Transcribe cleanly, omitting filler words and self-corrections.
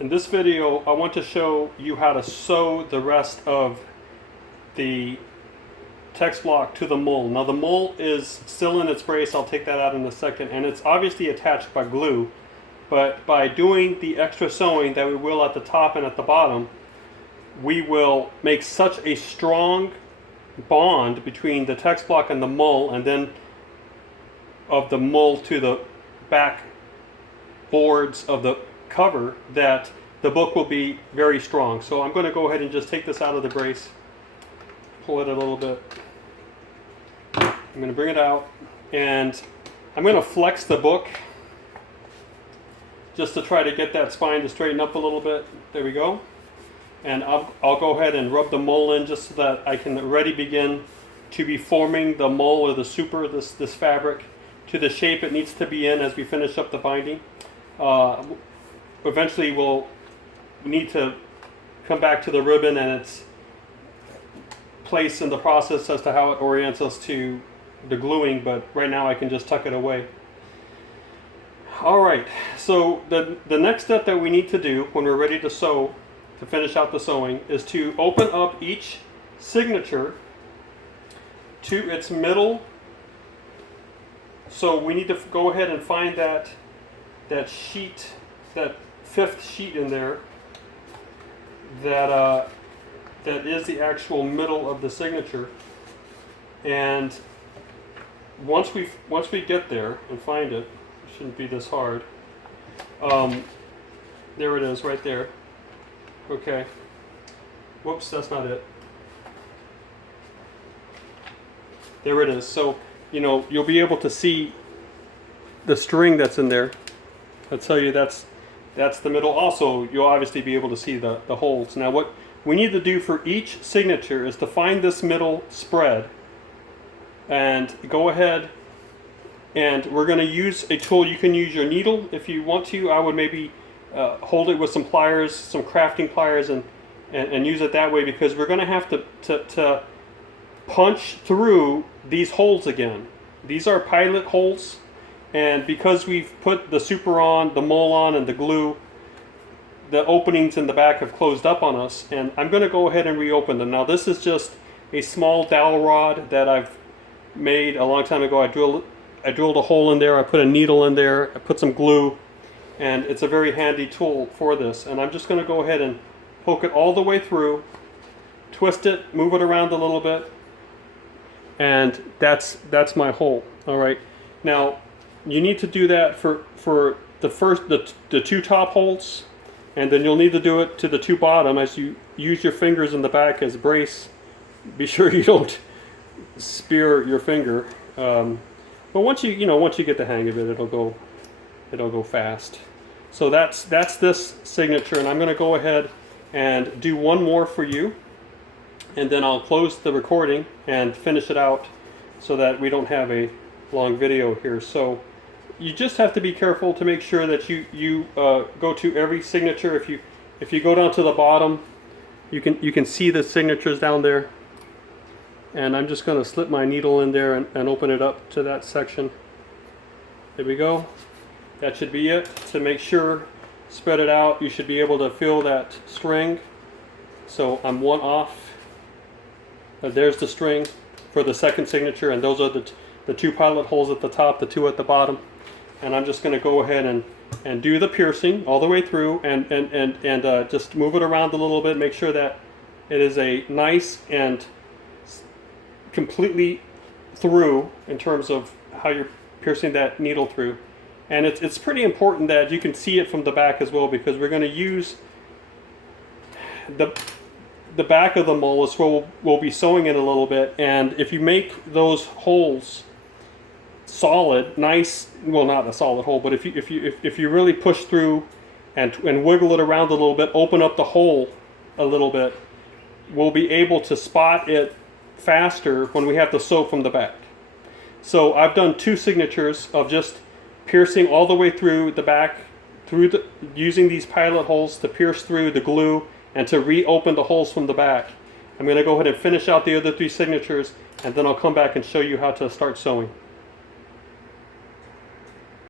In this video, I want to show you how to sew the rest of the text block to the mull. Now the mull is still in its brace, I'll take that out in a second, and it's obviously attached by glue, but by doing the extra sewing that we will at the top and at the bottom, we will make such a strong bond between the text block and the mull, and then of the mull to the back boards of the cover, that the book will be very strong. So I'm going to go ahead and just take this out of the brace, pull it a little bit. I'm going to bring it out, and I'm going to flex the book just to try to get that spine to straighten up a little bit. There we go. And I'll go ahead and rub the mull in just so that I can already begin to be forming the mull or the super, this fabric, to the shape it needs to be in as we finish up the binding. Eventually we'll need to come back to the ribbon and its place in the process as to how it orients us to the gluing, but right now I can just tuck it away. Alright, so the next step that we need to do when we're ready to sew, to finish out the sewing, is to open up each signature to its middle. So we need to go ahead and find that sheet, that fifth sheet in there, that is the actual middle of the signature. And once we get there and find it, it shouldn't be this hard. There it is, right there. Okay. Whoops, that's not it. There it is. So, you'll be able to see the string that's in there. I'll tell you that's the middle. Also, you'll obviously be able to see the holes. Now what we need to do for each signature is to find this middle spread, and go ahead, and we're going to use a tool. You can use your needle if you want to. I would maybe hold it with some pliers, some crafting pliers, and use it that way, because we're going to have to punch through these holes again. These are pilot holes. And because we've put the super on, the mull on, and the glue, the openings in the back have closed up on us. And I'm going to go ahead and reopen them. Now this is just a small dowel rod that I've made a long time ago. I drilled a hole in there, I put a needle in there, I put some glue, and it's a very handy tool for this. And I'm just going to go ahead and poke it all the way through, twist it, move it around a little bit, and that's my hole. All right. Now, you need to do that for the two top holes, and then you'll need to do it to the two bottom as you use your fingers in the back as brace. Be sure you don't spear your finger. But once you get the hang of it, it'll go fast. So that's this signature, and I'm going to go ahead and do one more for you, and then I'll close the recording and finish it out so that we don't have a long video here. So you just have to be careful to make sure that you go to every signature. If you go down to the bottom, you can see the signatures down there, and I'm just going to slip my needle in there and open it up to that section. There we go. That should be it. To make sure, spread it out. You should be able to feel that string. So I'm one off. There's the string for the second signature, and those are the two pilot holes at the top, the two at the bottom. And I'm just going to go ahead and do the piercing all the way through, and just move it around a little bit. Make sure that it is a nice and completely through in terms of how you're piercing that needle through. And it's pretty important that you can see it from the back as well, because we're going to use the back of the mull is where we'll be sewing in a little bit. And if you make those holes solid, nice, well, not a solid hole, but if you really push through and wiggle it around a little bit, open up the hole a little bit, we'll be able to spot it faster when we have to sew from the back. So I've done two signatures of just piercing all the way through the back, using these pilot holes to pierce through the glue and to reopen the holes from the back. I'm going to go ahead and finish out the other three signatures, and then I'll come back and show you how to start sewing.